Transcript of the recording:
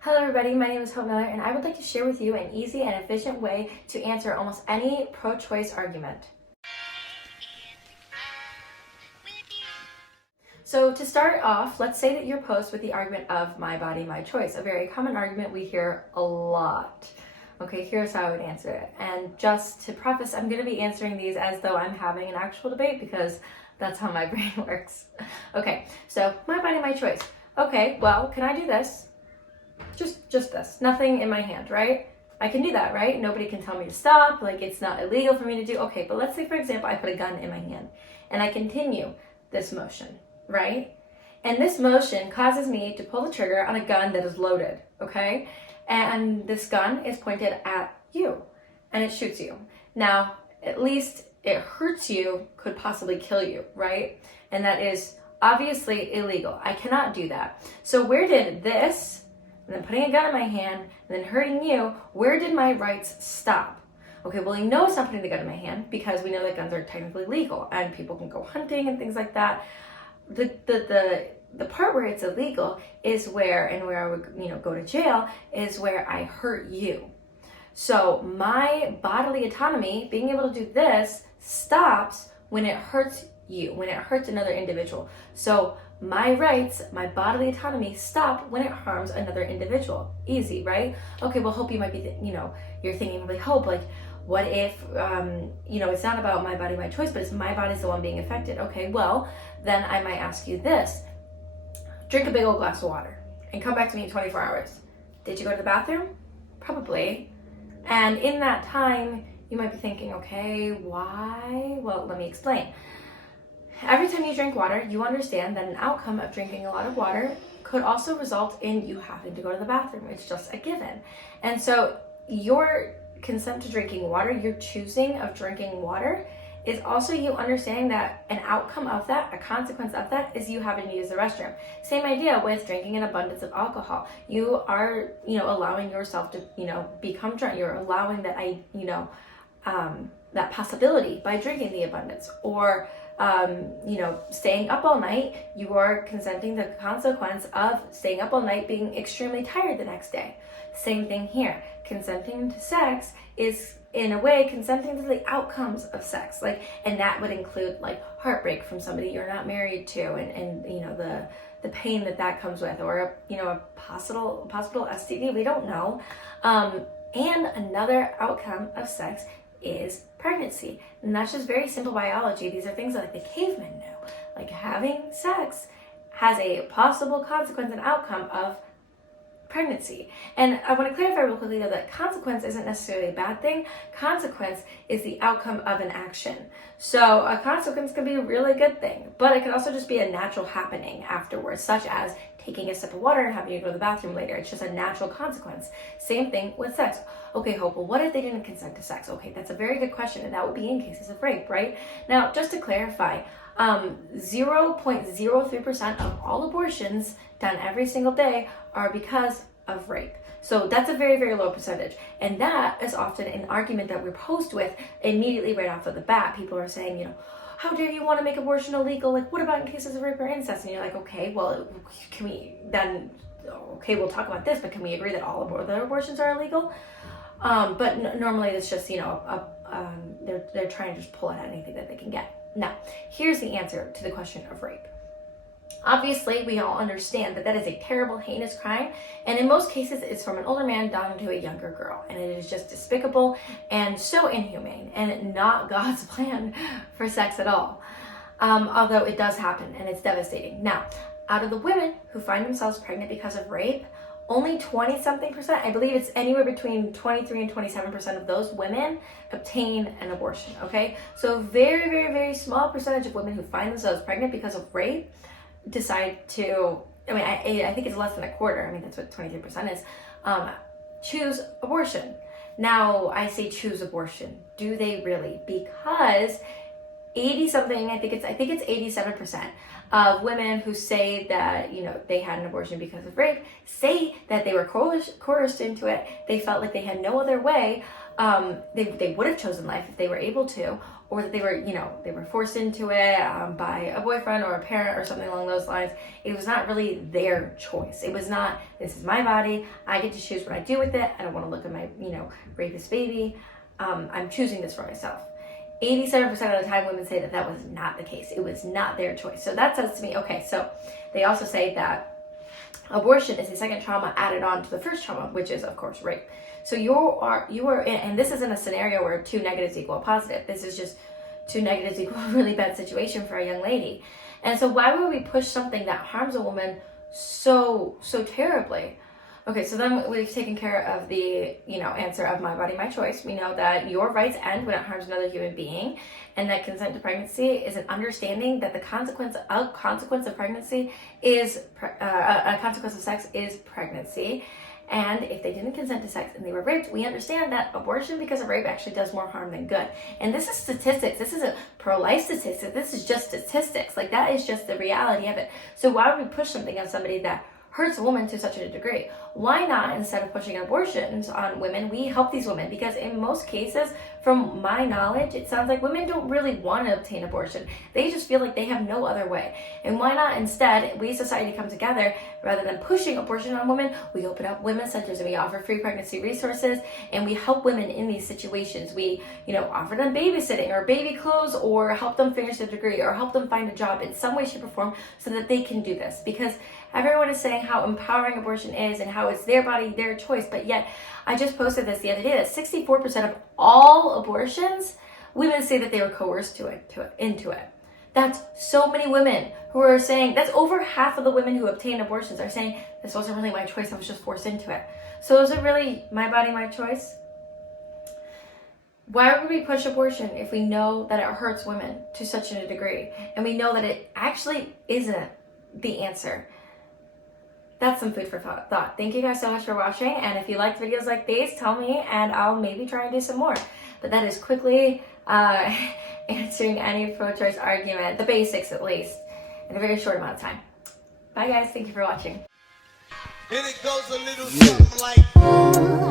Hello everybody, my name is Hope Miller and I would like to share with you an easy and efficient way to answer almost any pro-choice argument. So to start off, let's say that you're posed with the argument of my body, my choice, a very common argument we hear a lot. Okay, here's how I would answer it. And just to preface, I'm going to be answering these as though I'm having an actual debate because that's how my brain works. Okay, so my body, my choice. Okay, well, can I do this? Just this, nothing in my hand, right? I can do that, right? Nobody can tell me to stop, like it's not illegal for me to do. Okay, but let's say for example, I put a gun in my hand and I continue this motion, right? And this motion causes me to pull the trigger on a gun that is loaded, okay? And this gun is pointed at you and it shoots you. Now, at least it hurts you, could possibly kill you, right? And that is obviously illegal. I cannot do that. So where did this, and then putting a gun in my hand, and then hurting you, where did my rights stop? Okay, well, you know it's not putting the gun in my hand because we know that guns are technically legal and people can go hunting and things like that. The part where it's illegal is where I would, go to jail, is where I hurt you. So my bodily autonomy, being able to do this, stops when it hurts you, when it hurts another individual. So my rights, my bodily autonomy stop when it harms another individual. Easy, right? Okay, well, Hope, you might be, you're thinking probably, Hope, like, what if, it's not about my body, my choice, but it's my body's the one being affected. Okay, well, then I might ask you this. Drink a big old glass of water and come back to me in 24 hours. Did you go to the bathroom? Probably. And in that time, you might be thinking, okay, why? Well, let me explain. Every time you drink water, you understand that an outcome of drinking a lot of water could also result in you having to go to the bathroom. It's just a given. And so your consent to drinking water, your choosing of drinking water, is also you understanding that an outcome of that, a consequence of that, is you having to use the restroom. Same idea with drinking an abundance of alcohol. You are, allowing yourself to, become drunk. You're allowing that, that possibility by drinking the abundance. Or staying up all night, you are consenting to the consequence of staying up all night, being extremely tired the next day. Same thing here. Consenting to sex is, in a way, consenting to the outcomes of sex. And that would include heartbreak from somebody you're not married to, and the pain that comes with, or a possible STD, we don't know. And another outcome of sex is pregnancy. And that's just very simple biology. These are things that the cavemen knew. Having sex has a possible consequence and outcome of pregnancy. And I want to clarify real quickly though that consequence isn't necessarily a bad thing. Consequence is the outcome of an action. So a consequence can be a really good thing, but it can also just be a natural happening afterwards, such as taking a sip of water and having to go to the bathroom later. It's just a natural consequence. Same thing with sex. Okay, Hope, well, what if they didn't consent to sex? Okay, that's a very good question, and that would be in cases of rape, right? Now, just to clarify, 0.03% of all abortions done every single day are because of rape. So that's a very, very low percentage. And that is often an argument that we're posed with immediately right off of the bat. People are saying, how dare you want to make abortion illegal? What about in cases of rape or incest? And you're like, okay, well, can we then, okay, we'll talk about this, but can we agree that all other abortions are illegal? But normally it's just, they're trying to just pull out anything that they can get. Now, here's the answer to the question of rape. Obviously, we all understand that is a terrible, heinous crime, and in most cases, it's from an older man done to a younger girl, and it is just despicable and so inhumane, and not God's plan for sex at all. Although it does happen, and it's devastating. Now, out of the women who find themselves pregnant because of rape, only 20-something%, I believe it's anywhere between 23 and 27% of those women obtain an abortion, okay? So very, very, very small percentage of women who find themselves pregnant because of rape decide to, I think it's less than a quarter, that's what 23% is, choose abortion. Now, I say choose abortion. Do they really? Because 80-something, I think it's 87% of women who say that, they had an abortion because of rape, say that they were coerced into it. They felt like they had no other way. They would have chosen life if they were able to, or that they were, they were forced into it by a boyfriend or a parent or something along those lines. It was not really their choice. It was not, this is my body, I get to choose what I do with it. I don't want to look at my, rapist baby. I'm choosing this for myself. 87% of the time women say that that was not the case. It was not their choice. So that says to me, okay, so they also say that abortion is a second trauma added on to the first trauma, which is, of course, rape. So you are in, and this isn't a scenario where 2 negatives equal a positive. This is just 2 negatives equal a really bad situation for a young lady. And so why would we push something that harms a woman so terribly? Okay, so then we've taken care of the, answer of my body, my choice. We know that your rights end when it harms another human being, and that consent to pregnancy is an understanding that the consequence of pregnancy is, a consequence of sex is pregnancy. And if they didn't consent to sex and they were raped, we understand that abortion because of rape actually does more harm than good. And this is statistics. This isn't pro-life statistics. This is just statistics. Like, that is just the reality of it. So why would we push something on somebody that hurts a woman to such a degree? Why not, instead of pushing abortions on women, we help these women? Because in most cases, from my knowledge, it sounds like women don't really want to obtain abortion. They just feel like they have no other way. And why not instead, we society come together, rather than pushing abortion on women, we open up women's centers and we offer free pregnancy resources, and we help women in these situations. We, offer them babysitting or baby clothes, or help them finish a degree, or help them find a job in some way, shape, or form so that they can do this. Because everyone is saying how empowering abortion is and how it's their body, their choice, but yet I just posted this the other day that 64% of all abortions, women say that they were coerced into it. That's so many women who are saying, that's over half of the women who obtain abortions are saying, this wasn't really my choice, I was just forced into it. So is it really my body, my choice? Why would we push abortion if we know that it hurts women to such a degree, and we know that it actually isn't the answer? That's some food for thought. Thank you guys so much for watching, and if you like videos like these, tell me and I'll maybe try and do some more. But that is quickly answering any pro-choice argument, the basics at least, in a very short amount of time. Bye guys, thank you for watching. And it goes a little something like